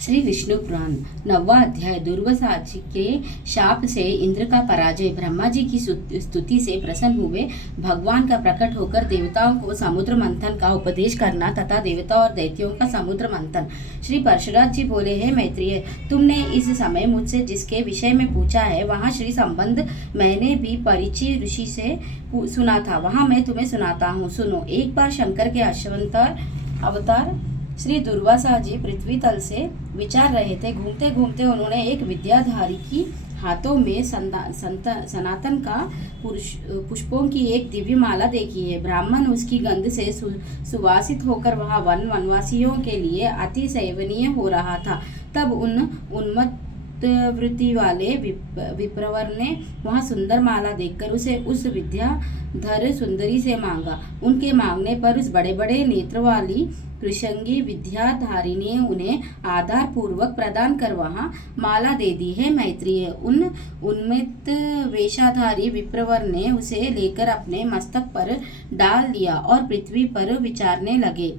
श्री विष्णु पुराण 9वां अध्याय। दुर्वासा जी के शाप से इंद्र का पराजय। ब्रह्मा जी की स्तुति से प्रसन्न हुए भगवान का प्रकट होकर देवताओं को समुद्र मंथन का उपदेश करना तथा देवताओं और दैत्यों का समुद्र मंथन। श्री परशुराम जी बोले, हे मैत्रेय, तुमने इस समय मुझसे जिसके विषय में पूछा है वहाँ श्री संबंध मैंने भी परिचय ऋषि से सुना था, वहाँ मैं तुम्हें सुनाता हूँ। सुनो। एक बार शंकर के अवतार श्री दुर्वासा जी पृथ्वी तल से विचार रहे थे। घूमते घूमते उन्होंने एक विद्याधारी की हाथों में सनातन का पुष्पों की एक दिव्य माला देखी है। ब्राह्मण उसकी गंध से सुवासित होकर वहाँ वनवासियों के लिए अति सेवनीय हो रहा था। तब उन्मत्त वृत्ति वाले विप्रवर ने वहाँ सुंदर माला देखकर उसे उस विद्याधर सुंदरी से मांगा। उनके मांगने पर उस बड़े बड़े नेत्र वाली कृशंगी विद्याधारी ने उन्हें आधार पूर्वक प्रदान कर वहाँ माला दे दी है। मैत्रेय, उन्मत्त वेशाधारी विप्रवर ने उसे लेकर अपने मस्तक पर डाल दिया और पृथ्वी पर विचारने लगे।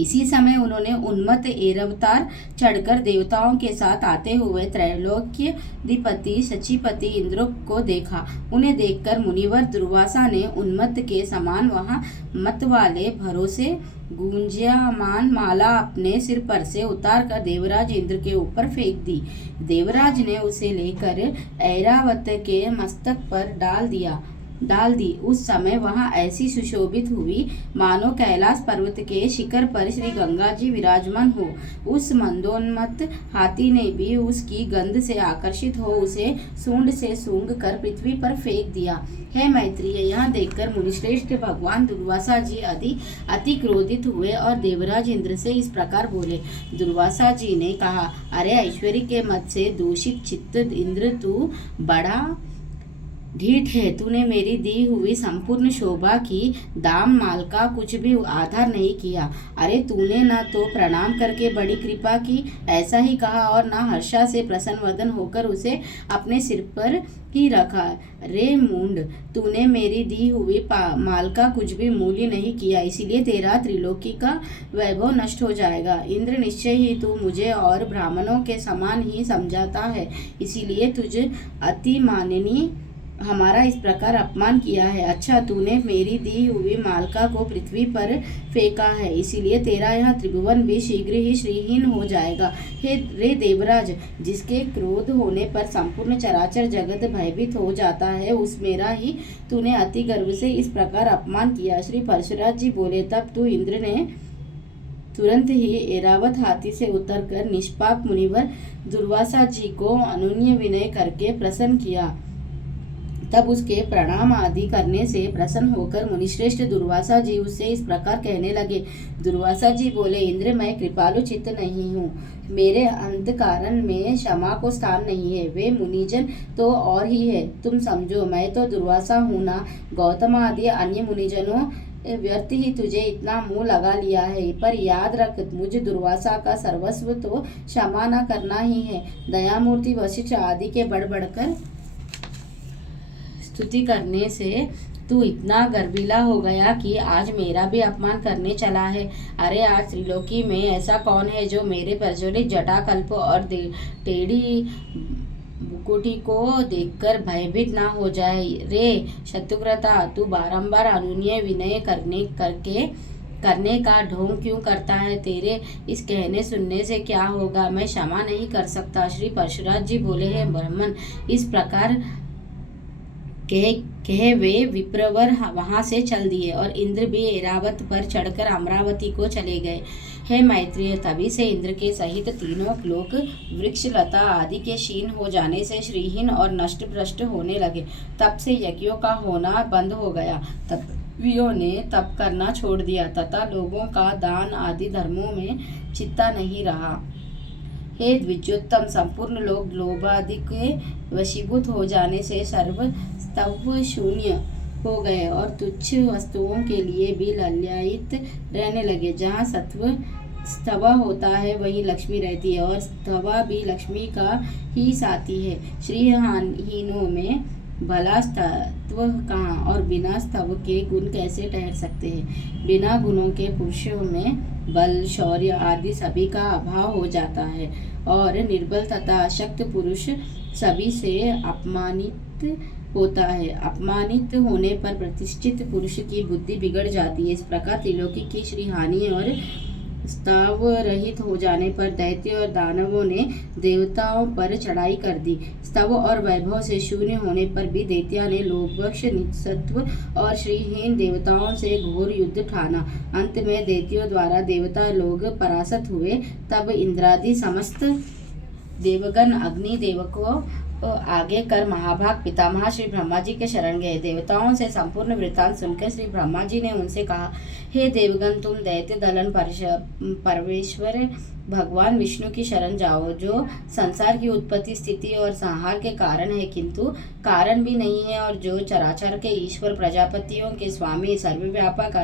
इसी समय उन्होंने उन्मत्त ऐरावतार चढ़कर देवताओं के साथ आते हुए त्रैलोक्याधिपति शचीपति इंद्र को देखा। उन्हें देखकर मुनिवर दुर्वासा ने उन्मत्त के समान वहाँ मत वाले भरोसे गूंजयमान माला अपने सिर पर से उतार कर देवराज इंद्र के ऊपर फेंक दी। देवराज ने उसे लेकर ऐरावत के मस्तक पर डाल दी। उस समय वहाँ ऐसी सुशोभित हुई मानो कैलाश पर्वत के शिखर पर श्री गंगा जी विराजमान हो। उस मंदोन्मत्त हाथी ने भी उसकी गंध से आकर्षित हो उसे सूंड से सूंघ कर पृथ्वी पर फेंक दिया। हे मैत्रेय, यह देखकर मुनिश्रेष्ठ भगवान दुर्वासा जी अति क्रोधित हुए और देवराज इंद्र से इस प्रकार बोले। दुर्वासा जी ने कहा, अरे ऐश्वर्य के मत से दूषित चित्त इंद्र, तू बड़ा ढीठ है। तूने मेरी दी हुई संपूर्ण शोभा की दाम माल का कुछ भी आधार नहीं किया। अरे तूने न तो प्रणाम करके बड़ी कृपा की, ऐसा ही कहा, और न हर्षा से प्रसन्न वदन होकर उसे अपने सिर पर ही रखा। रे मूंड, तूने मेरी दी हुई माल का कुछ भी मूल्य नहीं किया, इसीलिए तेरा त्रिलोकी का वैभव नष्ट हो जाएगा। इंद्र, निश्चय ही तू मुझे और ब्राह्मणों के समान ही समझाता है, इसीलिए तुझे अति माननीय हमारा इस प्रकार अपमान किया है। अच्छा, तूने मेरी दी हुई मालका को पृथ्वी पर फेंका है, इसीलिए तेरा यह त्रिभुवन भी शीघ्र ही श्रीहीन हो जाएगा। रे देवराज, जिसके क्रोध होने पर संपूर्ण चराचर जगत भयभीत हो जाता है, उस मेरा ही तूने अति गर्व से इस प्रकार अपमान किया। श्री परशुराम जी बोले, तब तू इंद्र ने तुरंत ही ऐरावत हाथी से उतरकर निष्पाप मुनिवर दुर्वासा जी को अनन्य विनय करके प्रसन्न किया। तब उसके प्रणाम आदि करने से प्रसन्न होकर मुनिश्रेष्ठ दुर्वासा जी उससे इस प्रकार कहने लगे। दुर्वासा जी बोले, इंद्र, मैं कृपालु चित्त नहीं हूँ, मेरे अंतःकरण में क्षमा को स्थान नहीं है। वे मुनिजन तो और ही है, तुम समझो, मैं तो दुर्वासा हूँ ना। गौतम आदि अन्य मुनिजनों व्यर्थ ही तुझे इतना मुंह लगा लिया है, पर याद रख, मुझ दुर्वासा का सर्वस्व तो क्षमा न करना ही है। दयामूर्ति वशिष्ठ आदि के बढ़कर स्तुति करने से तू इतना गर्वीला हो गया कि आज मेरा भी अपमान करने चला है। अरे आज त्रिलोकी में ऐसा कौन है जो मेरे प्रज्वलित जटाकल्प और टेढ़ी बुकुटी को देखकर भयभीत ना हो जाए। रे शत्रुघ्नता, तू बारंबार अनुनय विनय करने का ढोंग क्यों करता है? तेरे इस कहने सुनने से क्या होगा? मैं क्षमा नहीं कर सकता। श्री परशुराम जी बोले, हैं ब्राह्मण, इस प्रकार कहे वे विप्रवर वहां से चल दिए और इंद्र भी ऐरावत पर चढ़कर अमरावती को चले गए। हे मैत्रेय, तभी से इंद्र के सहित तीनों लोक वृक्ष लता आदि के क्षीण हो जाने से श्रीहीन और नष्ट भ्रष्ट होने लगे। तब से यज्ञों का होना बंद हो गया, तपस्वियों ने तप करना छोड़ दिया तथा लोगों का दान आदि धर्मों में चित्ता नहीं रहा। हे द्विजोत्तम, संपूर्ण लोग लोभादि के वशीभूत हो जाने से सर्वस्तव शून्य हो गए और तुच्छ वस्तुओं के लिए भी ललायित रहने लगे। जहाँ सत्व स्तवा होता है वहीं लक्ष्मी रहती है और स्तवा भी लक्ष्मी का ही साथी है। श्रीहीनों में भला तत्व कहाँ और बिना स्तव के गुण कैसे ठहर सकते हैं? बिना गुणों के पुरुषों में बल, शौर्य आदि सभी का अभाव हो जाता है और निर्बल तथा अशक्त पुरुष सभी से अपमानित होता है। अपमानित होने पर प्रतिष्ठित पुरुष की बुद्धि बिगड़ जाती है। इस प्रकार त्रिलोकी की श्री हानि और स्ताव रहित हो जाने पर दैत्य और दानवों ने देवताओं पर चढ़ाई कर दी। स्तव और वैभव से शून्य होने पर भी दैत्या ने लोभवश, निस्सत्व और श्रीहीन देवताओं से घोर युद्ध ठाना। अंत में दैत्यों द्वारा देवता लोग परास्त हुए। तब इंद्रादि समस्त देवगण अग्नि देव को आगे कर महाभाग पितामह श्री ब्रह्मा जी के शरण गए। देवताओं से संपूर्ण वृत्तांत सुनकर श्री ब्रह्मा जी ने उनसे कहा, हे देवगण, तुम दैत्य दलन परमेश्वर भगवान विष्णु की शरण जाओ, जो संसार की उत्पत्ति, स्थिति और संहार के कारण है किंतु कारण भी नहीं है, और जो चराचर के ईश्वर, प्रजापतियों के स्वामी, सर्वव्यापक,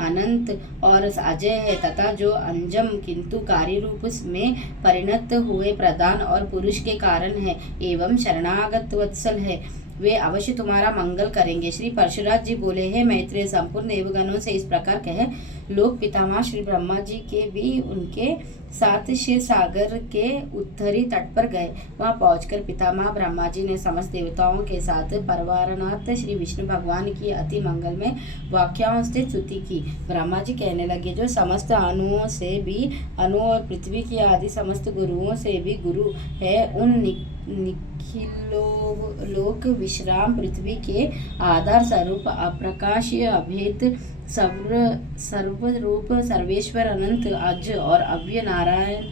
अनंत और अजय है, तथा जो अंजम किंतु कार्य रूप में परिणत हुए प्रधान और पुरुष के कारण है एवं शरणागत वत्सल है, वे अवश्य तुम्हारा मंगल करेंगे। श्री परशुराज जी बोले, हे मैत्रेय, संपूर्ण देवगणों से इस प्रकार कहे, लोक पितामह श्री ब्रह्मा जी के भी उनके साथ क्षीर सागर के उत्तरी तट पर गए। वहां पहुंचकर पितामह ब्रह्मा जी ने समस्त देवताओं के साथ परवारनाथ श्री विष्णु भगवान की अति मंगलमय वाक्यों से स्तुति की। ब्रह्मा जी कहने लगे, जो समस्त अणुओं से भी अणु और पृथ्वी की आदि समस्त गुरुओं से भी गुरु है, उन निखिलोक विश्राम पृथ्वी के आधार स्वरूप अप्रकाशीय अभेद सर्वरूप सर्वेश्वर अनंत अज और अव्य नारायण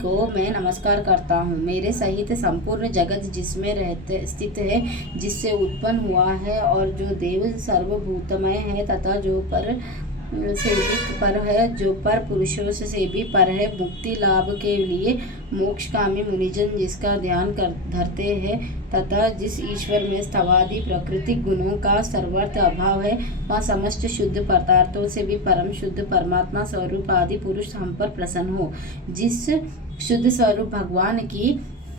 को मैं नमस्कार करता हूँ। मेरे सहित संपूर्ण जगत जिसमें स्थित है, जिससे उत्पन्न हुआ है, और जो देव सर्वभूतमय है तथा जो पर से भी पर है, जो पर पुरुषों से भी पर है, मुक्ति लाभ के लिए मोक्षकामी मुनिजन जिसका ध्यान कर धरते हैं, तथा जिस ईश्वर में स्थवादि प्राकृतिक गुणों का सर्वत्र अभाव है, वह समस्त शुद्ध पदार्थों से भी परम शुद्ध परमात्मा स्वरूप आदि पुरुष हम पर प्रसन्न हो। जिस शुद्ध स्वरूप भगवान की